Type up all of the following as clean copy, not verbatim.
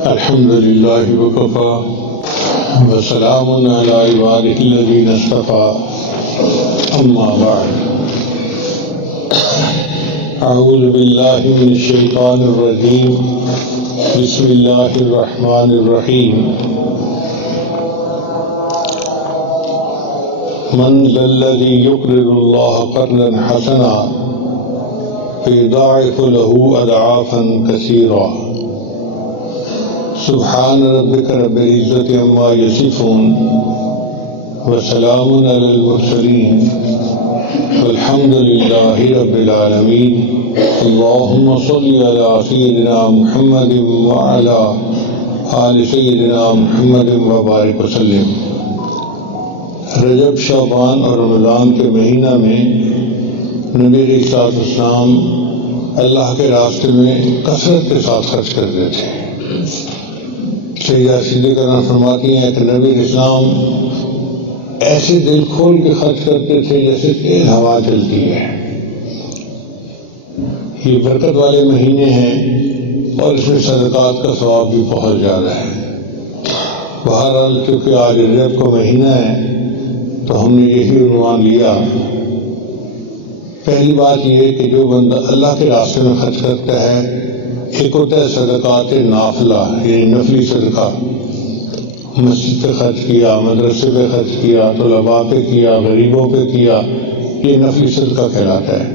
الحمد لله وكفى وسلام على عباده الذين اصطفى أما بعد أعوذ بالله من الشيطان الرجيم بسم الله الرحمن الرحيم من ذا الذي يقرض الله قرضا حسنا فيضاعف له أضعافا كثيرا سبحان ربك رب العزة عما يصفون وسلام على المرسلين والحمد لله رب العالمين اللهم صل على سيدنا محمد وعلى آل سيدنا محمد وبارك وسلم۔ رجب، شعبان اور رمضان کے مہینہ میں نبی علیہ الصلوۃ والسلام اللہ کے راستے میں کثرت کے ساتھ خرچ کرتے تھے۔ سیدہ صدیقہ فرماتی ہیں کہ نبی علیہ السلام ایسے دل کھول کے خرچ کرتے تھے جیسے تیز ہوا چلتی ہے۔ یہ برکت والے مہینے ہیں اور اس میں صدقات کا ثواب بھی بہت زیادہ ہے۔ بہرحال چونکہ آج رجب کا مہینہ ہے تو ہم نے یہی عنوان لیا۔ پہلی بات یہ کہ جو بندہ اللہ کے راستے میں خرچ کرتا ہے، ایک ہوتا ہے صدقات نافلہ یعنی نفلی صدقہ، مسجد پہ خرچ کیا، مدرسے پہ خرچ کیا، طلباء پہ کیا، غریبوں پہ کیا، یہ نفلی صدقہ کہلاتا ہے۔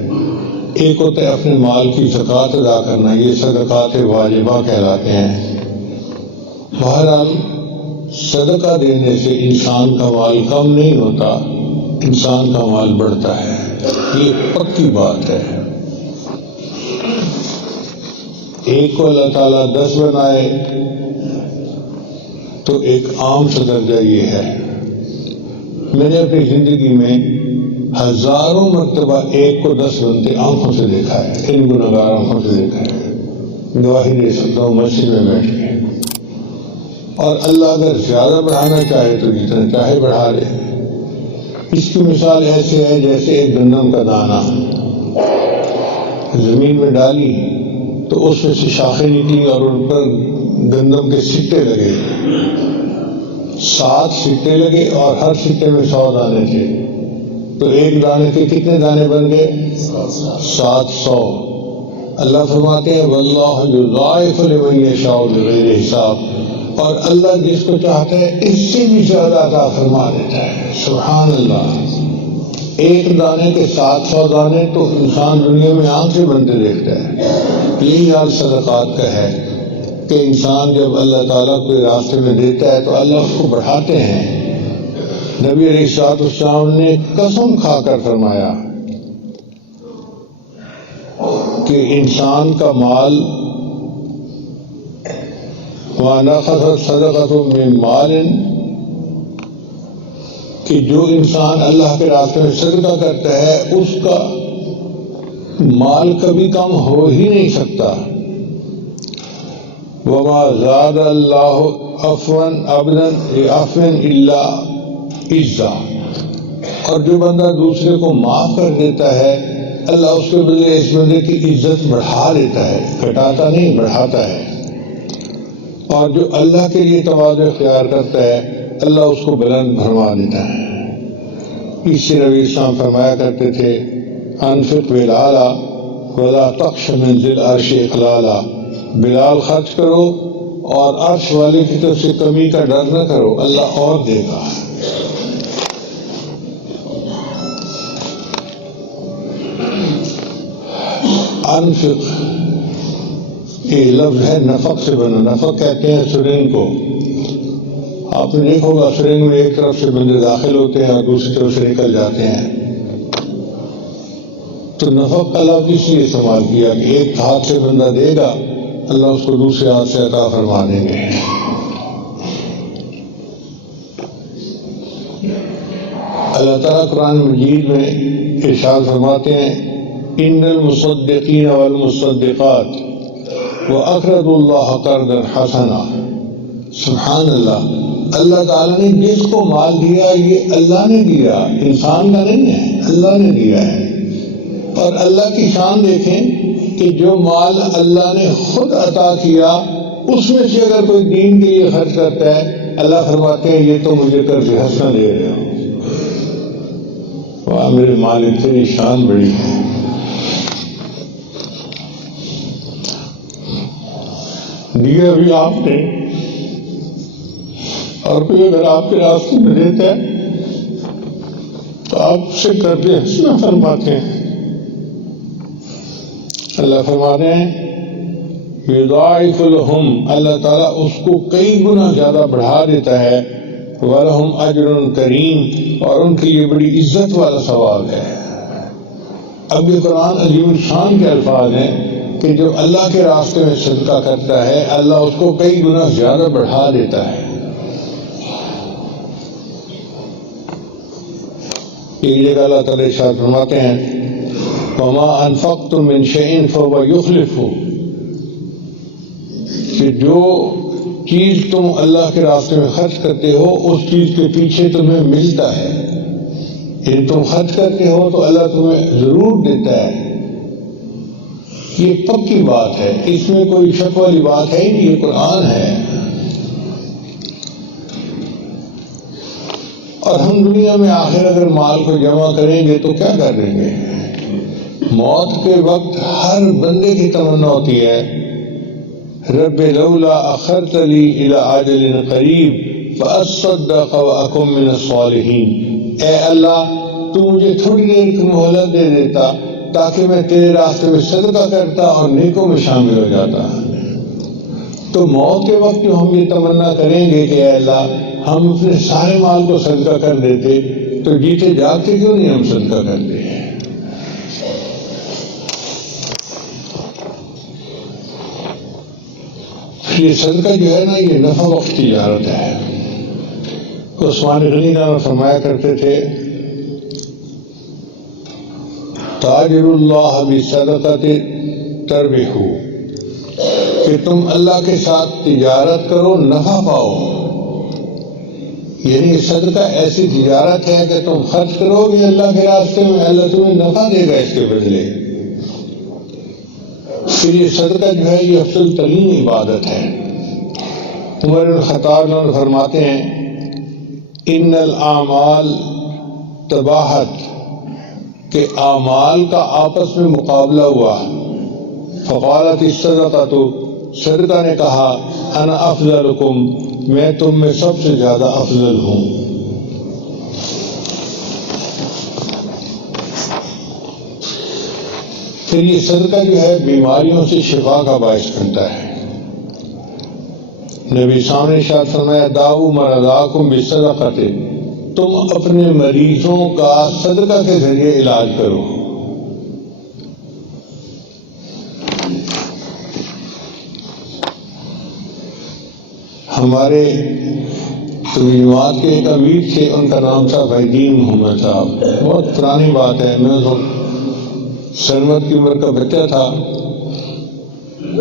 ایک ہوتا ہے اپنے مال کی زکوٰۃ ادا کرنا، یہ صدقات واجبہ کہلاتے ہیں۔ بہرحال صدقہ دینے سے انسان کا مال کم نہیں ہوتا، انسان کا مال بڑھتا ہے، یہ پکی بات ہے۔ ایک کو اللہ تعالیٰ 10 بنائے تو ایک عام سا درجہ یہ ہے۔ میں نے اپنی زندگی میں ہزاروں مرتبہ ایک کو 10 بنتے آنکھوں سے دیکھا ہے، ان گنہگار آنکھوں سے دیکھا ہے، گواہی دے سکتا ہوں مسجد میں بیٹھ کے۔ اور اللہ اگر زیادہ بڑھانا چاہے تو جتنا چاہے بڑھا دے۔ اس کی مثال ایسے ہے جیسے ایک گندم کا دانہ زمین میں ڈالی تو اس میں سے شاخیں نکلی اور ان پر گندم کے سٹے لگے، 7 سٹے لگے اور ہر سٹے میں 100 دانے تھے، تو ایک دانے کے کتنے دانے بن گئے؟ 700۔ اللہ فرماتے ہیں واللہ یضاعف لمن یشاء بغیر حساب، اور اللہ جس کو چاہتا ہے اس سے بھی زیادہ عطا فرما دیتا ہے۔ سبحان اللہ۔ ایک دانے کے 700 دانے تو انسان دنیا میں آنکھ سے بنتے دیکھتا ہے۔ یہی حال صدقات کا ہے کہ انسان جب اللہ تعالیٰ کو راستے میں دیتا ہے تو اللہ اس کو بڑھاتے ہیں۔ نبی علیہ الصلوۃ والسلام نے قسم کھا کر فرمایا کہ انسان کا مال وَنَقَصَتْ صَدَقَةٌ مِّن مَّالٍ، کہ جو انسان اللہ کے راستے میں صدقہ کرتا ہے اس کا مال کبھی کم ہو ہی نہیں سکتا۔ وَمَا زَادَ اللَّهُ عَفْوًا عَبْدًا لِعَفْوٍ إِلَّا عِزًّا، اور جو بندہ دوسرے کو معاف کر دیتا ہے اللہ اس کے بدلے اس بندے کی عزت بڑھا دیتا ہے، گھٹاتا نہیں بڑھاتا ہے۔ اور جو اللہ کے لیے تواضع اختیار کرتا ہے اللہ اس کو بلند فرما دیتا ہے۔ اس سے نبی اسلام فرمایا کرتے تھے انفق بلالا ولا تخش من ذی العرش اقلالا، بلال خرچ کرو اور عرش والے کی طرف سے کمی کا ڈر نہ کرو، اللہ اور دے گا۔ انفق یہ لفظ ہے نفق سے بنا، نفق کہتے ہیں سرنگ کو۔ آپ نے دیکھا ہوگا سرنگ میں ایک طرف سے بندے داخل ہوتے ہیں اور دوسری طرف سے نکل جاتے ہیں، تو نفق کا لفظ اس لیے استعمال کیا کہ ایک ہاتھ سے بندہ دے گا اللہ اس کو دوسرے ہاتھ سے عطا فرما دیں گے۔ اللہ تعالیٰ قرآن مجید میں ارشاد فرماتے ہیں ان المصدقین والمصدقات وَأَقْرَضُوا اللَّهَ قَرْضًا حَسَنًا۔ سبحان اللہ، اللہ تعالیٰ نے جس کو مال دیا یہ اللہ نے دیا، انسان کا نہیں ہے، اللہ نے دیا ہے۔ اور اللہ کی شان دیکھیں کہ جو مال اللہ نے خود عطا کیا اس میں سے اگر کوئی دین کے لیے خرچ کرتا ہے اللہ فرماتے ہیں یہ تو مجھے قرض حسنہ دے رہے ہو. واہ میرے مالک تیری شان بڑی ہے. دیا بھی آپ نے اور کوئی اگر آپ کے راستے میں دیتا ہے تو آپ سے قرض حسنہ فرماتے ہیں. اللہ فرماتے ہیں یضاعف لہم، اللہ تعالیٰ اس کو کئی گنا زیادہ بڑھا دیتا ہے. وَلَهُمْ أَجْرٌ كَرِيمٌ، اور ان کے لیے بڑی عزت والا ثواب ہے. اب یہ قرآن عظیم الشان کے الفاظ ہیں کہ جو اللہ کے راستے میں صدقہ کرتا ہے اللہ اس کو کئی گنا زیادہ بڑھا دیتا ہے. ایک جگہ اللہ تعالیٰ ارشاد فرماتے ہیں وَمَا أَنفَقْتُم مِّن شَيْءٍ فَهُوَ يُخْلِفُهُ، کہ جو چیز تم اللہ کے راستے میں خرچ کرتے ہو اس چیز کے پیچھے تمہیں ملتا ہے. یعنی تم خرچ کرتے ہو تو اللہ تمہیں ضرور دیتا ہے. یہ پکی بات ہے، اس میں کوئی شک والی بات ہے نہیں، یہ قرآن ہے. اور ہم دنیا میں آخر اگر مال کو جمع کریں گے تو کیا کر دیں گے؟ موت کے وقت ہر بندے کی تمنا ہوتی ہے رب لولا اخرتنی الی اجل قریب فاصدق واکن من الصالحین، اے اللہ تو مجھے تھوڑی دیر کی مہلت دے دیتا تاکہ میں تیرے راستے میں صدقہ کرتا اور نیکوں میں شامل ہو جاتا. تو موت کے وقت جو ہم یہ تمنا کریں گے کہ اے اللہ ہم اپنے سارے مال کو صدقہ کر دیتے، تو جیتے جاگتے کیوں نہیں ہم صدقہ کرتے؟ یہ صدقہ جو ہے نا یہ نفع وقت تجارت ہے. عثمان غنی جان فرمایا کرتے تھے تاجر اللہ بصدقۃ تربح، کہ تم اللہ کے ساتھ تجارت کرو نفع پاؤ. یعنی صدقہ ایسی تجارت ہے کہ تم خرچ کرو گے اللہ کے راستے میں اللہ تمہیں نفع دے گا اس کے بدلے. پھر یہ صدقہ جو ہے یہ افضل ترین عبادت ہے. عمر بن الخطاب فرماتے ہیں ان الاعمال تباہت، کہ اعمال کا آپس میں مقابلہ ہوا. فقالت الصدقۃ، صدقہ نے کہا انا افضلکم، میں تم میں سب سے زیادہ افضل ہوں. پھر یہ صدقہ جو ہے بیماریوں سے شفا کا باعث بنتا ہے. نبی سامنے ارشاد فرمایا داؤ مرضاکم بالصدقۃ، تم اپنے مریضوں کا صدقہ کے ذریعے علاج کرو. ہمارے جماعت کے ایک امیر تھے، ان کا نام تھا بھائی دین محمد صاحب. بہت پرانی بات ہے، میں تو سرمت کی عمر کا بچہ تھا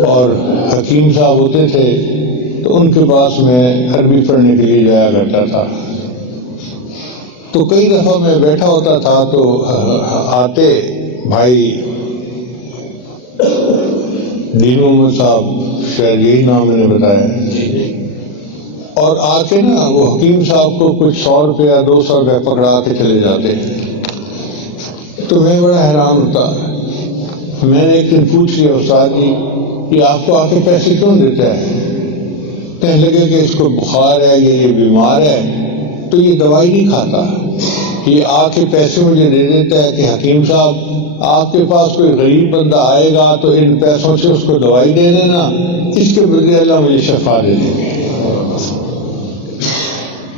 اور حکیم صاحب ہوتے تھے تو ان کے پاس میں عربی پڑھنے کے لیے جایا کرتا تھا. تو کئی دفعہ میں بیٹھا ہوتا تھا تو آتے بھائی دین محمد صاحب، شاید یہی نام میں نے بتایا، اور آ کے نا وہ حکیم صاحب کو کچھ 100 روپیہ 200 روپیہ پکڑا کے چلے جاتے. تو میں بڑا حیران ہوتا. میں نے ایک دن پوچھ لیا استاد جی یہ آپ کو آ کے پیسے کیوں دیتا ہے؟ کہنے لگے کہ اس کو بخار ہے یا یہ بیمار ہے تو یہ دوائی نہیں کھاتا، یہ آ کے پیسے مجھے دے دیتا ہے کہ حکیم صاحب آپ کے پاس کوئی غریب بندہ آئے گا تو ان پیسوں سے اس کو دوائی دے دینا، اس کے بدلے اللہ مجھے شفا دے دیں گے.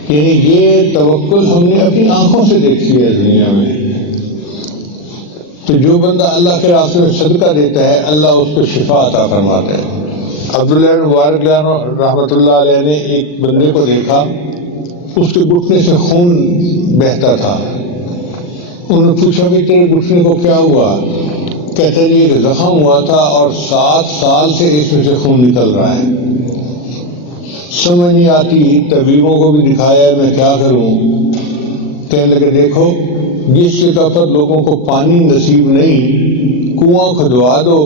یعنی یہ توکل ہم نے اپنی آنکھوں سے دیکھی ہے دنیا میں. تو جو بندہ اللہ کے راستے میں صدقہ دیتا ہے اللہ اس کو شفا عطا فرماتا ہے. عبداللہ بن مبارک رحمۃ اللہ علیہ نے ایک بندے کو دیکھا، اس کے گھٹنے سے خون بہتا تھا. انہوں نے پوچھا کہ تیرے گھٹنے کو کیا ہوا؟ کہتے ہیں یہ زخم ہوا تھا اور 7 سال سے اس میں سے خون نکل رہا ہے. سمجھ نہیں آتی، طبیبوں کو بھی دکھایا میں کیا کروں. کہنے لگے دیکھو جس جگہ پر لوگوں کو پانی نصیب نہیں کنواں کھدوا دو،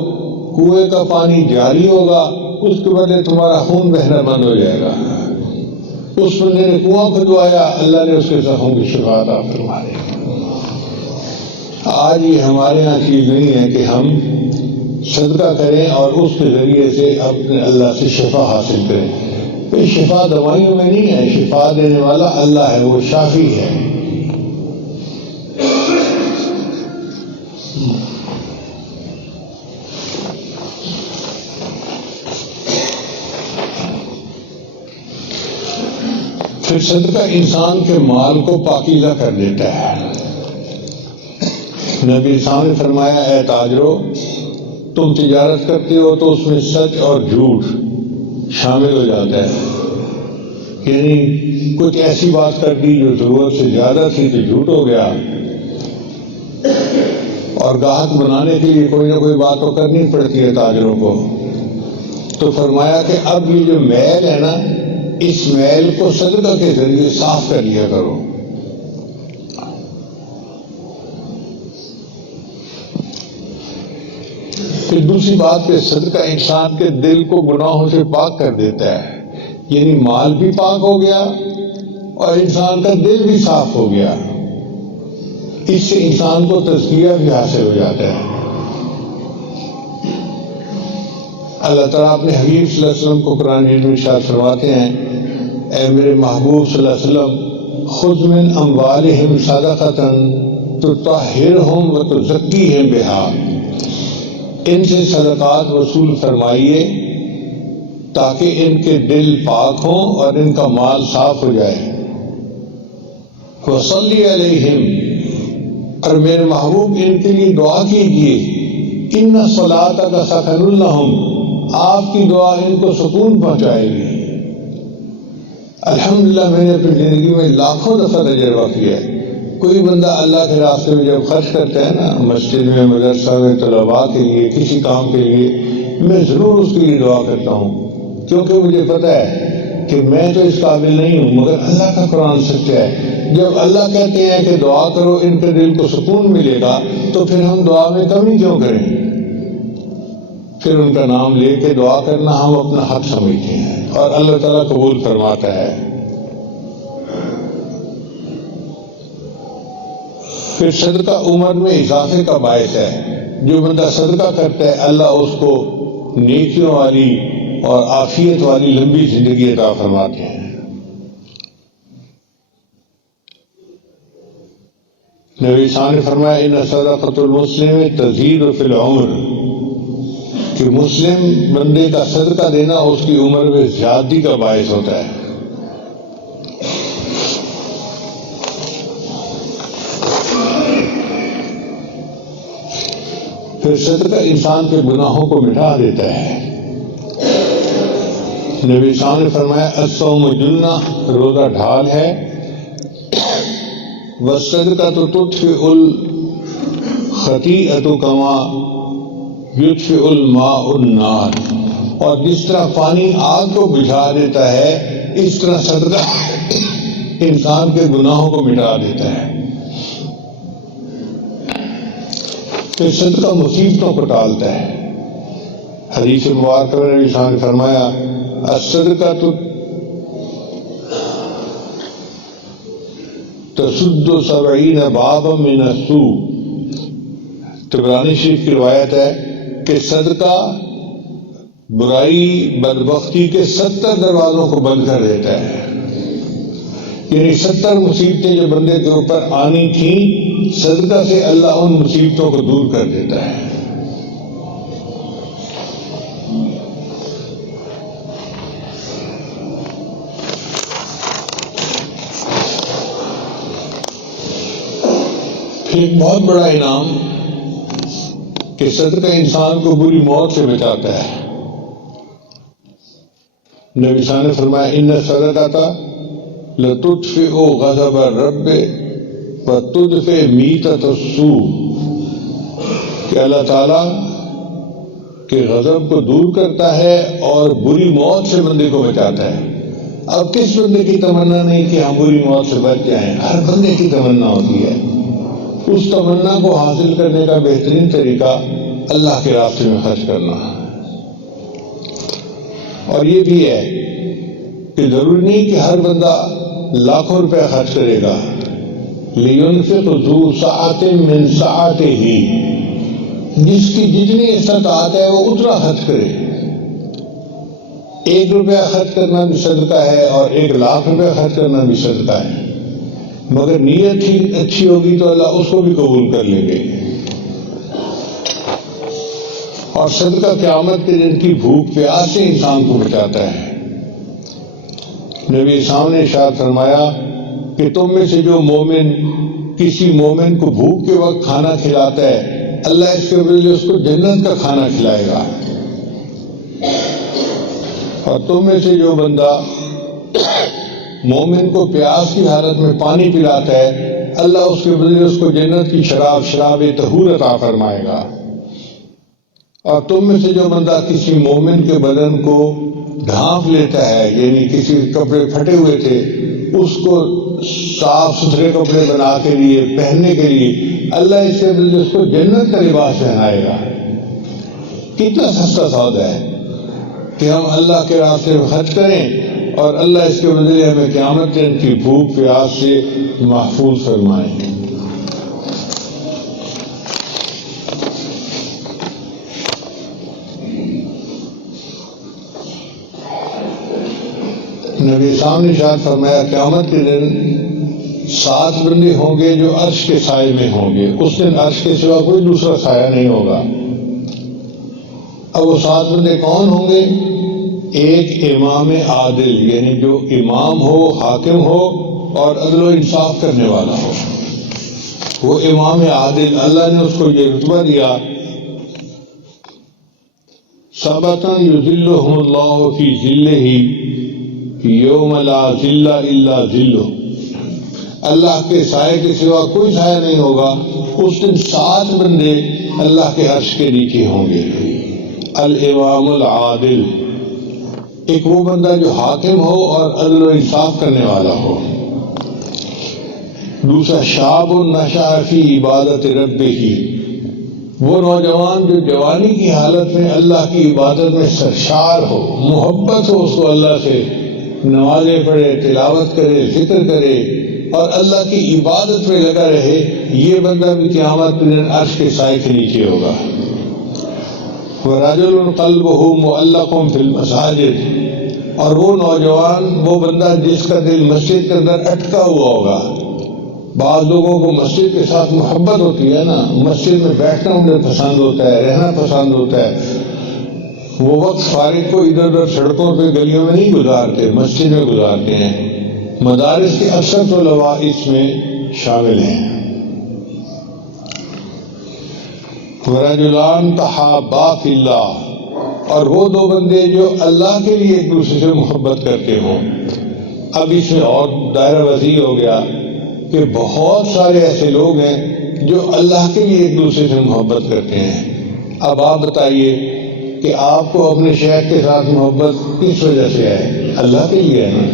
کنویں کا پانی جاری ہوگا اس کے بدلے تمہارا خون بہنا بند ہو جائے گا۔ اس بندے نے کنواں کھدوایا، اللہ نے اس کے زخموں کی شفا عطا فرما دی۔ آج یہ ہمارے یہاں چیز نہیں ہے کہ ہم صدقہ کریں اور اس کے ذریعے سے اپنے اللہ سے شفا حاصل کریں۔ یہ شفا دوائیوں میں نہیں ہے، شفا دینے والا اللہ ہے، وہ شافی ہے۔ پھر صدقہ انسان کے مال کو پاکیزہ کر دیتا ہے۔ نبی صاحب نے فرمایا، اے تاجرو، تم تجارت کرتے ہو تو اس میں سچ اور جھوٹ شامل ہو جاتا ہے، یعنی کچھ ایسی بات کر دی جو ضرورت سے زیادہ تھی تو جھوٹ ہو گیا، اور گاہک بنانے کے لیے کوئی نہ کوئی بات تو کرنی پڑتی ہے تاجروں کو۔ تو فرمایا کہ اب یہ جو میل ہے نا، اس میل کو صدقہ کے ذریعے صاف کر لیا کرو۔ پھر دوسری بات پہ صدقہ انسان کے دل کو گناہوں سے پاک کر دیتا ہے، یعنی مال بھی پاک ہو گیا اور انسان کا دل بھی صاف ہو گیا۔ اس سے انسان کو تزکیہ بھی حاصل ہو جاتا ہے۔ اللہ تعالیٰ اپنے حبیب صلی اللہ علیہ وسلم کو قرآن میں ارشاد فرماتے ہیں، اے میرے محبوب صلی اللہ علیہ وسلم، خذ من اموالہم صدقۃ تطہرہم وتزکیہم بہا، ان سے صدقات وصول فرمائیے تاکہ ان کے دل پاک ہوں اور ان کا مال صاف ہو جائے۔ وصلی علیہم، اور میرے محبوب ان کے لیے دعا کیجیے، ان صلاتک سکن لہم، آپ کی دعا ان کو سکون پہنچائے گی۔ الحمدللہ میں نے اپنی زندگی میں لاکھوں دفعہ تجربہ کیا ہے، کوئی بندہ اللہ کے راستے میں جب خرچ کرتا ہے نا، مسجد میں، مدرسہ میں، طلباء کے لیے، کسی کام کے لیے، میں ضرور اس کے لیے دعا کرتا ہوں، کیونکہ مجھے پتہ ہے کہ میں تو اس قابل نہیں ہوں، مگر اللہ کا قرآن سچا ہے۔ جب اللہ کہتے ہیں کہ دعا کرو ان کے دل کو سکون ملے گا، تو پھر ہم دعا میں کمی کیوں کریں؟ پھر ان کا نام لے کے دعا کرنا ہم اپنا حق سمجھتے ہیں، اور اللہ تعالیٰ قبول فرماتا ہے۔ پھر صدقہ عمر میں اضافے کا باعث ہے۔ جو بندہ صدقہ کرتا ہے اللہ اس کو نیکیوں والی اور عافیت والی لمبی زندگی عطا فرماتے ہیں۔ نبی صلی اللہ علیہ وسلم نے فرمایا، ان صدقۃ المسلم تزید فی العمر، کہ مسلم بندے کا صدقہ دینا اس کی عمر میں زیادتی کا باعث ہوتا ہے۔ پھر صدقہ انسان کے گناہوں کو مٹا دیتا ہے۔ نبی صاحب نے فرمایا، الصوم جنہ، روزہ ڈھال ہے، والصدقۃ تطفئ الخطیئۃ کما یطفئ الماء النار، اور جس طرح پانی آگ کو بجھا دیتا ہے، اس طرح صدقہ انسان کے گناہوں کو مٹا دیتا ہے۔ پھر صدقہ مصیبتوں کو ٹالتا ہے۔ حدیث مبارکہ میں نبی صلی اللہ علیہ وسلم نے فرمایا، الصدقۃ تسد 70 بابا من السوء، طبرانی شریف کی روایت ہے کہ صدقہ برائی، بدبختی کے 70 دروازوں کو بند کر دیتا ہے، یعنی 70 مصیبتیں جو بندے کے اوپر آنی تھیں، صدقہ سے اللہ ان مصیبتوں کو دور کر دیتا ہے۔ پھر ایک بہت بڑا انعام کہ صدقہ انسان کو بری موت سے بچاتا ہے۔ نبی صلی اللہ علیہ وسلم نے فرمایا، ان الصدقۃ لتطفئ غضب الرب وتدفئ میتۃ السوء، کہ اللہ تعالیٰ کے غضب کو دور کرتا ہے اور بری موت سے بندے کو بچاتا ہے۔ اب کس بندے کی تمنا نہیں کہ ہم بری موت سے بچ جائیں؟ ہر بندے کی تمنا ہوتی ہے۔ اس تمنا کو حاصل کرنے کا بہترین طریقہ اللہ کے راستے میں خرچ کرنا ہے۔ اور یہ بھی ہے کہ ضروری نہیں کہ ہر بندہ لاکھوں روپے خرچ کرے گا. لِيُنْفِقْ ذُو سَعَةٍ مِّن سَعَتِهِ، جس کی جتنی استطاعت ہے وہ اتنا خرچ کرے. 1 روپیہ خرچ کرنا بھی صدقہ ہے اور 1 لاکھ روپیہ خرچ کرنا بھی صدقہ ہے، مگر نیت ہی اچھی ہوگی تو اللہ اس کو بھی قبول کر لیں گے. اور صدقہ قیامت کے دن کی بھوک پیاس سے انسان کو بچاتا ہے. نبی صاحب نے ارشاد فرمایا کہ تم میں سے جو مومن کسی مومن کو بھوک کے وقت کھانا کھلاتا ہے، اللہ اس کے بدلے اس کو جنت کا کھانا کھلائے گا. اور تم میں سے جو بندہ مومن کو پیاس کی حالت میں پانی پلاتا ہے، اللہ اس کے بدلے اس کو جنت کی شراب طہور عطا فرمائے گا. اور تم میں سے جو بندہ کسی مومن کے بدن کو ڈھانپ لیتا ہے، یعنی کسی کپڑے پھٹے ہوئے تھے اس کو صاف ستھرے کپڑے بنا کے لیے پہننے کے لیے، اللہ اس کے بدلے اس کو جنت کا لباس پہنائے گا. کتنا سستا سودا ہے کہ ہم اللہ کے راستے میں خرچ کریں اور اللہ اس کے بدلے ہمیں قیامت کے دن کی بھوک پیاس سے محفوظ فرمائیں. نبی سامنے ارشاد فرمایا قیامت کے دن 7 بندے ہوں گے جو عرش کے سائے میں ہوں گے. اس دن عرش کے سوا کوئی دوسرا سایہ نہیں ہوگا. اب وہ 7 بندے کون ہوں گے؟ ایک امام عادل، یعنی جو امام ہو، حاکم ہو اور عدل و انصاف کرنے والا ہو. وہ امام عادل، اللہ نے اس کو یہ رتبہ دیا، سبعۃ یظلھم اللہ فی ظلہ یوم لا ظل الا ظلہ. اللہ کے سائے کے سوا کوئی سایہ نہیں ہوگا. اس دن 7 بندے اللہ کے عرش کے نیچے ہوں گے. الامام العادل، ایک وہ بندہ جو حاکم ہو اور عدل و انصاف کرنے والا ہو. دوسرا شاب نشأ فی عبادت ربہ، وہ نوجوان جو جوانی کی حالت میں اللہ کی عبادت میں سرشار ہو، محبت ہو اس کو اللہ سے، نمازیں پڑھے، تلاوت کرے، ذکر کرے اور اللہ کی عبادت میں لگا رہے. یہ بندہ بھی قیامت کے دن عرش کے سائے کے نیچے ہوگا. وَرَجُلٌ قَلْبُهُ مُعَلَّقٌ فِي الْمَسَاجِدِ، اور وہ نوجوان، وہ بندہ جس کا دل مسجد کے اندر اٹکا ہوا ہوگا. بعض لوگوں کو مسجد کے ساتھ محبت ہوتی ہے نا، مسجد میں بیٹھنا انہیں پسند ہوتا ہے، رہنا پسند ہوتا ہے. وہ وقت فارغ کو ادھر ادھر سڑکوں پہ گلیوں میں نہیں گزارتے، مسجد میں گزارتے ہیں. مدارس کے اکثر طلباء اس میں شامل ہیں. وَرَجُلَانِ تَحَابَّا فِي اللَّهِ، اور وہ 2 بندے جو اللہ کے لیے ایک دوسرے سے محبت کرتے ہوں. اب اس میں اور دائرہ وسیع ہو گیا کہ بہت سارے ایسے لوگ ہیں جو اللہ کے لیے ایک دوسرے سے محبت کرتے ہیں. اب آپ بتائیے کہ آپ کو اپنے شیخ کے ساتھ محبت کس وجہ سے ہے؟ اللہ کے لیے ہے نا.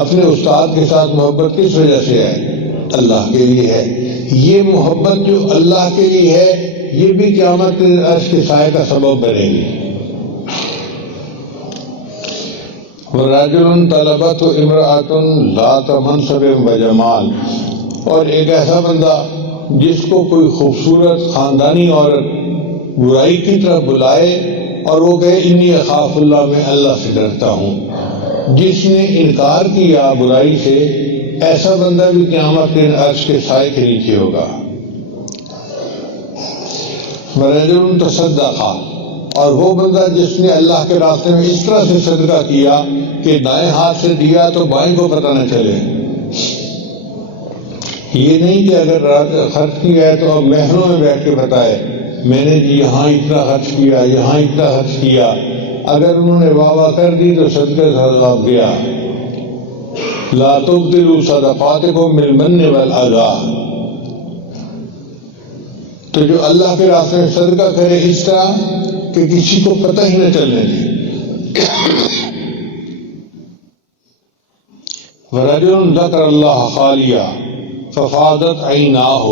اپنے استاد کے ساتھ محبت کس وجہ سے ہے؟ اللہ کے لیے ہے. یہ محبت جو اللہ کے لیے ہے یہ بھی قیامت کے عرش کے سائے کا سبب بنے گی. وَرَجُلٌ طَلَبَتْهُ امْرَأَةٌ ذَاتَ مَنْصَبٍ وَجَمَالٍ، اور ایک ایسا بندہ جس کو کوئی خوبصورت خاندانی عورت برائی کی طرف بلائے اور وہ کہے انی اخاف اللہ، میں اللہ سے ڈرتا ہوں. جس نے انکار کیا برائی سے، ایسا بندہ بھی قیامت کے عرش کے سائے کے نیچے ہوگا. وَرَجُلٌ تَصَدَّقَ، اور وہ بندہ جس نے اللہ کے راستے میں اس طرح سے صدقہ کیا کہ دائیں ہاتھ سے دیا تو بائیں کو پتہ نہ چلے. یہ نہیں کہ اگر خرچ کیا ہے تو اب محلوں میں بیٹھ کے بتائے میں نے یہاں اتنا خرچ کیا، یہاں اتنا خرچ کیا. اگر انہوں نے واہ واہ کر دی تو صدقہ ثواب گیا. لا تبطلوا صدقاتکم بالمن والاذى، تو جو اللہ کے راستے میں صدقہ کرے اس طرح کہ کسی کو پتہ ہی نہ چلنے دے. وَرَجُلٌ ذَكَرَ اللَّهَ خَالِيًا فَفَاضَتْ عَيْنَاهُ،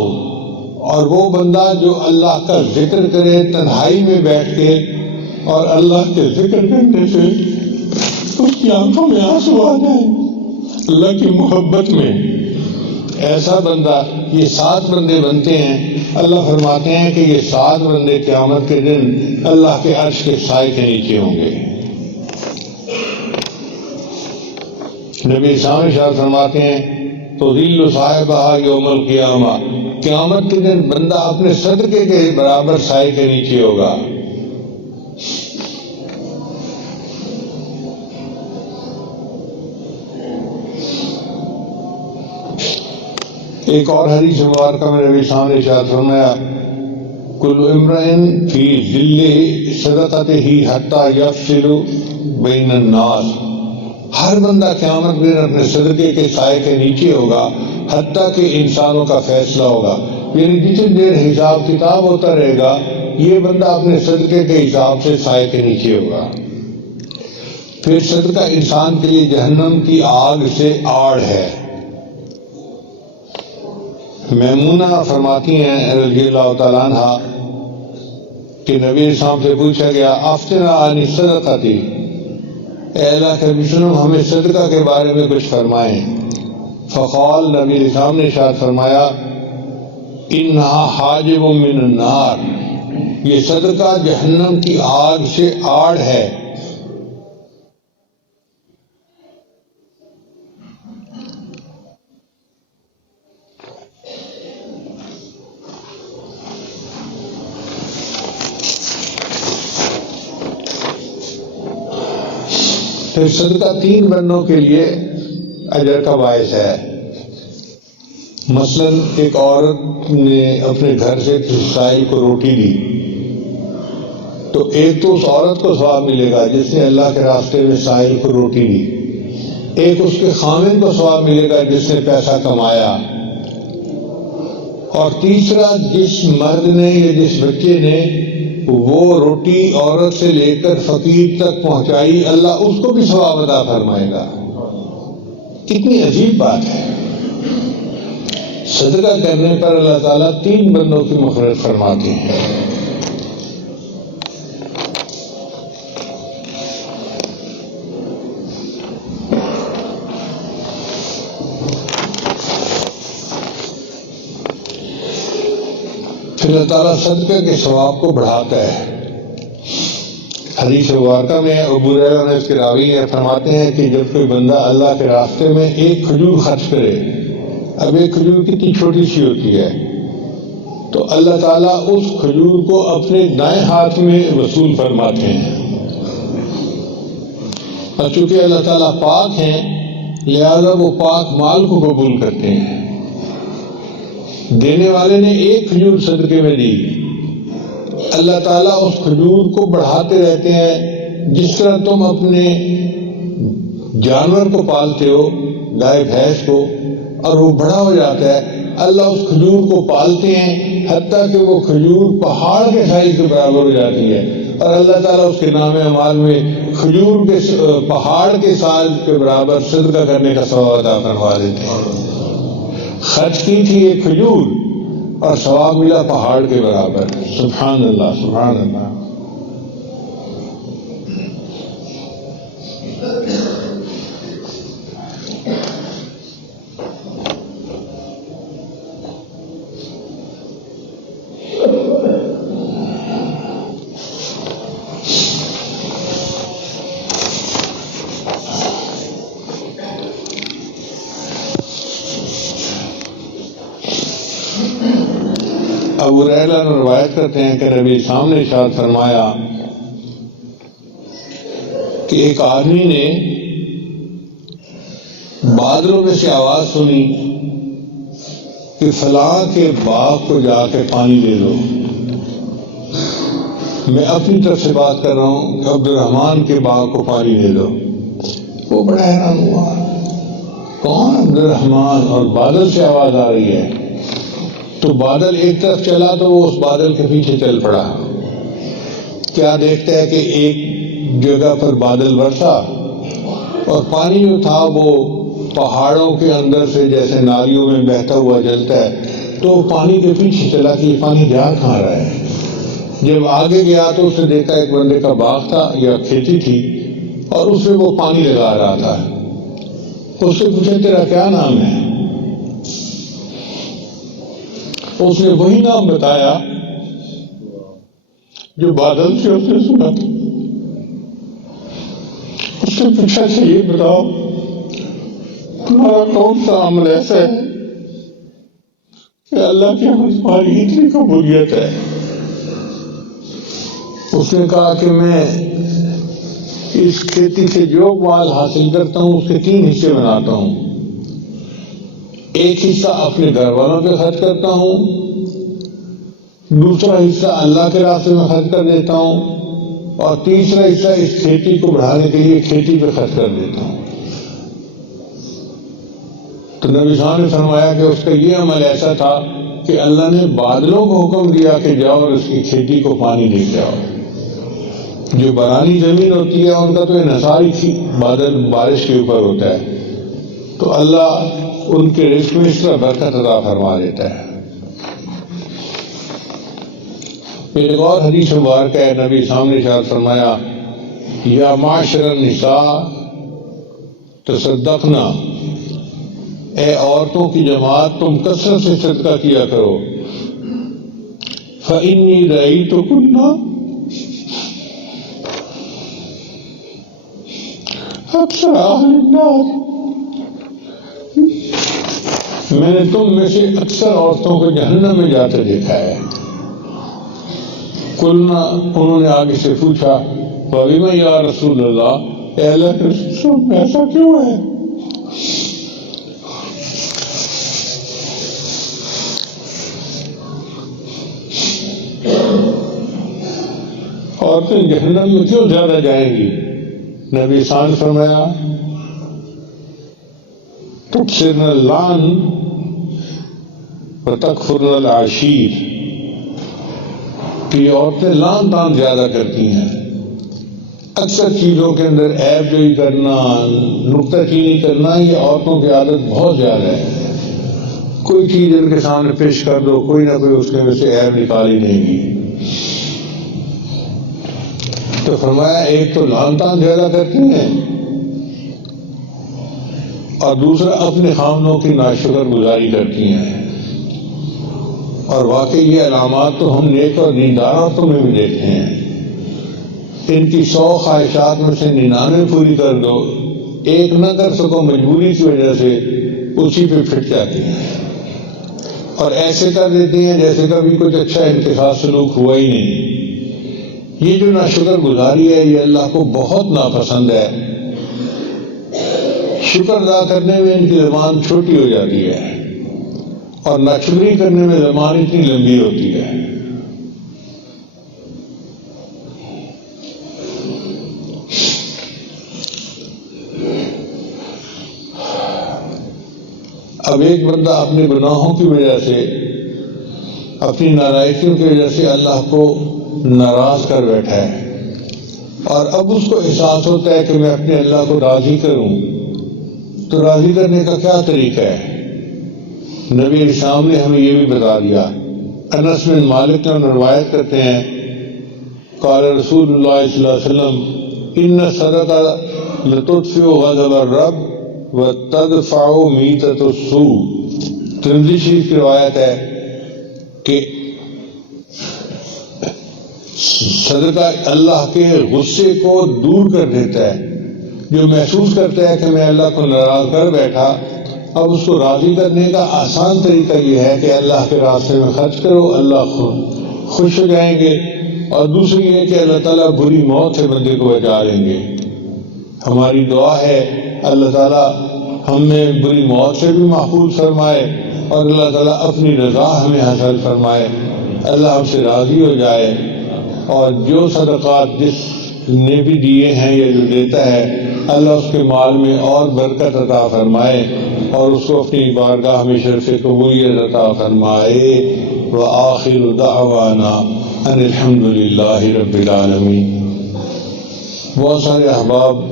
اور وہ بندہ جو اللہ کا ذکر کرے تنہائی میں بیٹھ کے اور اللہ کے ذکر کرنے سے اس کی آنکھوں میں آنسو آ جائیں اللہ کی محبت میں. ایسا بندہ، یہ 7 بندے بنتے ہیں. اللہ فرماتے ہیں کہ یہ 7 بندے قیامت کے دن اللہ کے عرش کے سائے کے نیچے ہوں گے. نبی اسلام شاہ فرماتے ہیں تو ذل صاحبہ یوم القیامہ، قیامت کے دن بندہ اپنے صدقے کے برابر سائے کے نیچے ہوگا. ایک اور حدیث مبارکہ میں نبی اسلام نے ارشاد فرمایا کل امرئ فی ذل صدقتہ حتی یفصل بین الناس، ہر بندہ قیامت میں اپنے صدقے کے سائے کے نیچے ہوگا حتیٰ کہ انسانوں کا فیصلہ ہوگا. یعنی جتنی دیر حساب کتاب ہوتا رہے گا یہ بندہ اپنے صدقے کے حساب سے سائے کے نیچے ہوگا. پھر صدقہ انسان کے لیے جہنم کی آگ سے آڑ ہے. میمونہ فرماتی ہیں رضی اللہ تعالیٰ عنہ کہ نبی اسلام سے پوچھا گیا افتنا عن الصدقۃ، اے اللہ کے رسول ہمیں صدقہ کے بارے میں کچھ فرمائیں. فقال، نبی اسلام نے ارشاد فرمایا انہا حاجب من النار، یہ صدقہ جہنم کی آگ سے آڑ ہے. پھر صدقہ 3 بندوں کے لیے اجر کا باعث ہے. مثلا ایک عورت نے اپنے گھر سے سائل کو روٹی دی تو ایک تو اس عورت کو ثواب ملے گا جس نے اللہ کے راستے میں سائل کو روٹی دی، ایک اس کے خامن کو ثواب ملے گا جس نے پیسہ کمایا، اور تیسرا جس مرد نے یا جس بچے نے وہ روٹی عورت سے لے کر فقیر تک پہنچائی اللہ اس کو بھی ثواب عطا فرمائے گا. کتنی عجیب بات ہے. صدقہ کرنے پر اللہ تعالیٰ 3 بندوں کی مغفرت فرماتے ہیں. پھر اللہ تعالیٰ صدقہ کے ثواب کو بڑھاتا ہے. حدیث مبارکہ میں ابو ہریرہ نے اس کے راوی فرماتے ہیں کہ جب کوئی بندہ اللہ کے راستے میں ایک کھجور خرچ کرے، اب ایک کھجور کتنی چھوٹی سی ہوتی ہے، تو اللہ تعالیٰ اس کھجور کو اپنے دائیں ہاتھ میں وصول فرماتے ہیں. اور چونکہ اللہ تعالیٰ پاک ہیں لہذا وہ پاک مال کو قبول کرتے ہیں. دینے والے نے ایک کھجور صدقے میں دی، اللہ تعالیٰ اس کھجور کو بڑھاتے رہتے ہیں. جس طرح تم اپنے جانور کو پالتے ہو، گائے بھینس کو، اور وہ بڑا ہو جاتا ہے، اللہ اس کھجور کو پالتے ہیں حتیٰ کہ وہ کھجور پہاڑ کے سائز کے برابر ہو جاتی ہے، اور اللہ تعالیٰ اس کے نام اعمال میں کھجور کے پہاڑ کے سائز کے برابر صدقہ کرنے کا ثواب عطا فرما دیتے ہیں. خرچ کی تھی ایک کھجور اور ثواب ملا پہاڑ کے برابر. سبحان اللہ، سبحان اللہ. ابو ہریرہ روایت کرتے ہیں کہ نبی اسلام نے ارشاد فرمایا کہ ایک آدمی نے بادلوں میں سے آواز سنی کہ فلاں کے باغ کو جا کے پانی دے دو. میں اپنی طرف سے بات کر رہا ہوں کہ عبد الرحمان کے باغ کو پانی دے دو. وہ بڑا حیران ہوا، کون عبد الرحمان، اور بادل سے آواز آ رہی ہے. تو بادل ایک طرف چلا تو وہ اس بادل کے پیچھے چل پڑا. کیا دیکھتا ہے کہ ایک جگہ پر بادل برسا اور پانی جو تھا وہ پہاڑوں کے اندر سے جیسے نالیوں میں بہتا ہوا چلتا ہے، تو پانی کے پیچھے چلا کہ یہ پانی جا کہاں رہا ہے. جب آگے گیا تو اس نے دیکھا ایک بندے کا باغ تھا یا کھیتی تھی، اور اس میں وہ پانی لگا رہا تھا. اس سے پوچھا تیرا کیا نام ہے؟ اس نے وہی نام بتایا جو بادل سے اس نے سنا تھا. اس سے پوچھا کہ یہ بتاؤ تمہارا کون سا عمل ایسا ہے کہ اللہ کے یہاں تمہاری اتنی قبولیت ہے؟ اس نے کہا کہ میں اس کھیتی سے جو مال حاصل کرتا ہوں اس کے 3 حصے بناتا ہوں. ایک حصہ اپنے گھر والوں پہ خرچ کرتا ہوں، دوسرا حصہ اللہ کے راستے میں خرچ کر دیتا ہوں، اور تیسرا حصہ اس کھیتی کو بڑھانے کے لیے کھیتی پہ خرچ کر دیتا ہوں. تو نبی صاحب نے فرمایا کہ اس کا یہ عمل ایسا تھا کہ اللہ نے بادلوں کو حکم دیا کہ جاؤ اور اس کی کھیتی کو پانی دے کے آؤ. جو برانی زمین ہوتی ہے ان کا تو انحصار ہی بادل بارش کے اوپر ہوتا ہے، تو اللہ ان کے رزق میں اس طرح برکت عطا فرما دیتا ہے. ایک اور حدیث مبارک ہے، نبی صاحب نے ارشاد فرمایا یا معاشر النساء تصدقنا، اے عورتوں کی جماعت تم کثرت سے صدقہ کیا کرو. فإنی رأیتکن اکثر اہل النار، میں نے تم میں سے اکثر عورتوں کو جہنم میں جاتے دیکھا ہے. قلنا، انہوں نے آگے سے پوچھا فبما یا رسول اللہ، اے اللہ کے رسول ایسا کیوں ہے؟ عورتیں جہنم میں کیوں زیادہ جائیں گی؟ نبی صاحب نے فرمایا تکثرن اللعن وتکفرن العشیر، کہ یہ عورتیں لعن طعن زیادہ کرتی ہیں، اکثر چیزوں کے اندر عیب جوئی کرنا، نکتہ چینی کرنا، یہ عورتوں کی عادت بہت زیادہ ہے. کوئی چیز ان کے سامنے پیش کر دو، کوئی نہ کوئی اس کے میں سے عیب نکالی دیں گی. تو فرمایا ایک تو لعن طعن زیادہ کرتی ہیں، اور دوسرا اپنے خامنوں کی ناشکر گزاری کرتی ہیں. اور واقعی یہ علامات تو ہم نیک اور دیندار عورتوں میں بھی دیکھتے ہیں. ان کی 100 خواہشات میں سے 99 پوری کر دو، ایک نہ کر سکو مجبوری کی وجہ سے، اسی پہ پھٹ جاتی ہیں اور ایسے کر دیتی ہیں جیسے کبھی کچھ اچھا ان کے ساتھ سلوک ہوا ہی نہیں. یہ جو ناشکر گزاری ہے یہ اللہ کو بہت ناپسند ہے. شکر ادا کرنے میں ان کی زبان چھوٹی ہو جاتی ہے اور ناشکری کرنے میں زبان اتنی لمبی ہوتی ہے. اب ایک بندہ اپنے گناہوں کی وجہ سے، اپنی نارائیوں کی وجہ سے اللہ کو ناراض کر بیٹھا ہے، اور اب اس کو احساس ہوتا ہے کہ میں اپنے اللہ کو راضی کروں. تو راضی کرنے کا کیا طریقہ ہے؟ نبی اسلام نے ہمیں یہ بھی بتا دیا. انس بن مالک نے روایت کرتے ہیں قال رسول اللہ صلی اللہ علیہ وسلم ان الصدقہ لتطفئ غضب الرب وتدفع میتۃ السوء. ترمذی شریف کی روایت ہے کہ صدقہ اللہ کے غصے کو دور کر دیتا ہے. جو محسوس کرتا ہے کہ میں اللہ کو ناراض کر بیٹھا، اب اس کو راضی کرنے کا آسان طریقہ یہ ہے کہ اللہ کے راستے میں خرچ کرو، اللہ خوش ہو جائیں گے. اور دوسری یہ کہ اللہ تعالیٰ بری موت سے بندے کو بچا لیں گے. ہماری دعا ہے اللہ تعالیٰ ہمیں بری موت سے بھی محفوظ فرمائے اور اللہ تعالیٰ اپنی رضا ہمیں حاصل فرمائے، اللہ ہم سے راضی ہو جائے. اور جو صدقات جس نے بھی دیے ہیں یا جو دیتا ہے، اللہ اس کے مال میں اور برکت عطا فرمائے اور اس کو اپنی بارگاہ میں شرف قبولیت عطا فرمائے. وآخر دعوانا ان الحمد للہ رب العالمین. بہت سارے احباب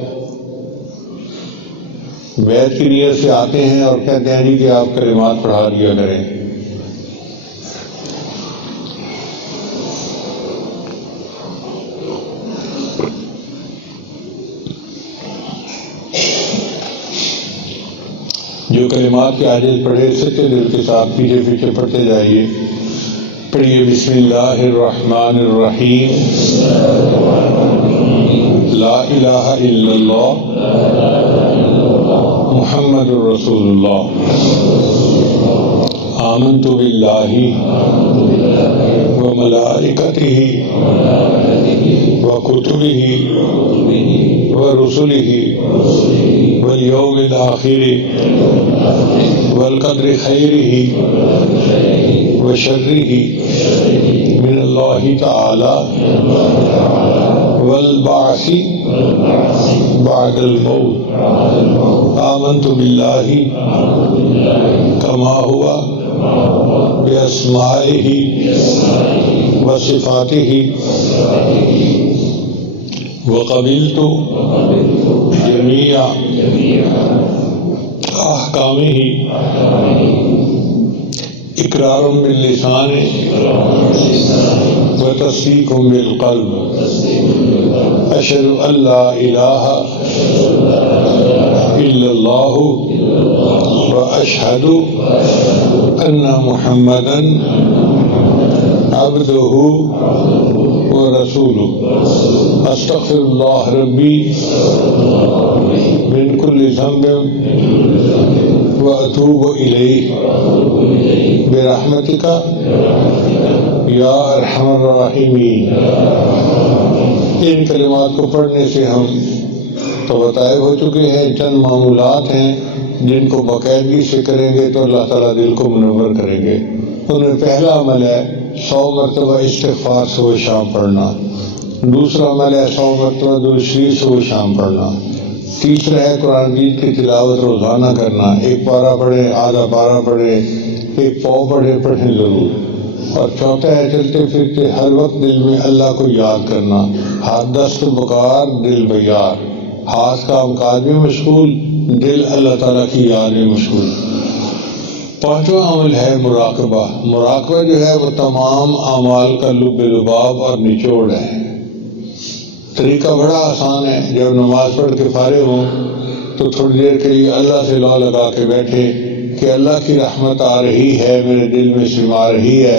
بیعت کی نیت سے آتے ہیں اور کہتے ہیں کہ آپ کلمات پڑھا دیا کریں. جو کلمات کے عاجز پڑھے سچے دل کے ساتھ پیچھے پیچھے پڑھتے جائیے. پڑھیے بسم اللہ الرحمن الرحیم. لا الہ الا اللہ محمد الرسول اللہ. آمنت باللہ وملائکتہ وکتبہ ورسلہ والیوم الآخر والقدر خیرہ وشرہ من اللہ تعالی والبعث بعد الموت. آمنت باللہ کما ہوا بأسمائہ وصفاتہ وقبلت جمیع احکامہ اقرار باللسان وتصدیق بالقلب. اشہد ان لا الہ الا اللہ واشہد ان محمدا عبدہ ورسولہ. استغفر اللہ ربی من کل ذنب واتوب الیہ برحمتک یا ارحم الراحمین. ان کلمات کو پڑھنے سے ہم تو بتائے ہو چکے ہیں چند معمولات ہیں جن کو باقاعدگی سے کریں گے تو اللہ تعالیٰ دل کو منور کریں گے. ان میں پہلا عمل ہے 100 مرتبہ استغفار صبح شام پڑھنا. دوسرا عمل ہے 100 مرتبہ درود شریف صبح شام پڑھنا. تیسرا ہے قرآن مجید کی تلاوت روزانہ کرنا. ایک پارہ پڑھیں، آدھا پارہ پڑھیں، ایک پاؤ پڑھیں ضرور. اور چوتھا ہے چلتے پھرتے ہر وقت دل میں اللہ کو یاد کرنا. ہاتھ دست بکار دل بیار. ہاتھ کام کاج میں مشغول، دل اللہ تعالیٰ کی یاد میں مشغول. پانچواں عمل ہے مراقبہ. مراقبہ جو ہے وہ تمام اعمال کا لب لباب اور نچوڑ ہے. طریقہ بڑا آسان ہے. جب نماز پڑھ کے فارغ ہوں تو تھوڑی دیر کے لیے اللہ سے لا لگا کے بیٹھے کہ اللہ کی رحمت آ رہی ہے، میرے دل میں سما رہی ہے،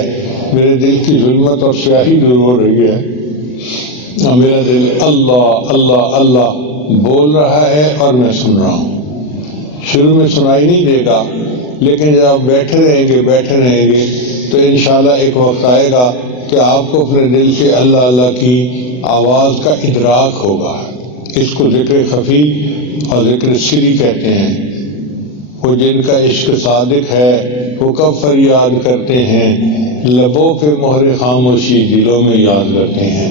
میرے دل کی ظلمت اور سیاہی دور ہو رہی ہے. میرا دل اللہ اللہ اللہ بول رہا ہے اور میں سن رہا ہوں. شروع میں سنائی نہیں دے گا، لیکن جب آپ بیٹھے رہیں گے تو انشاءاللہ ایک وقت آئے گا کہ آپ کو اپنے دل سے اللہ اللہ کی آواز کا ادراک ہوگا. اس کو ذکر خفی اور ذکر سری کہتے ہیں. وہ جن کا عشق صادق ہے وہ کب فریاد کرتے ہیں، لبوں پہ مہر خاموشی دلوں میں یاد کرتے ہیں.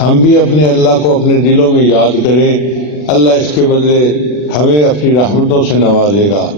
ہم بھی اپنے اللہ کو اپنے دلوں میں یاد کریں. اللہ اس کے بدلے ہمیں اپنی رحمتوں سے نوازے گا.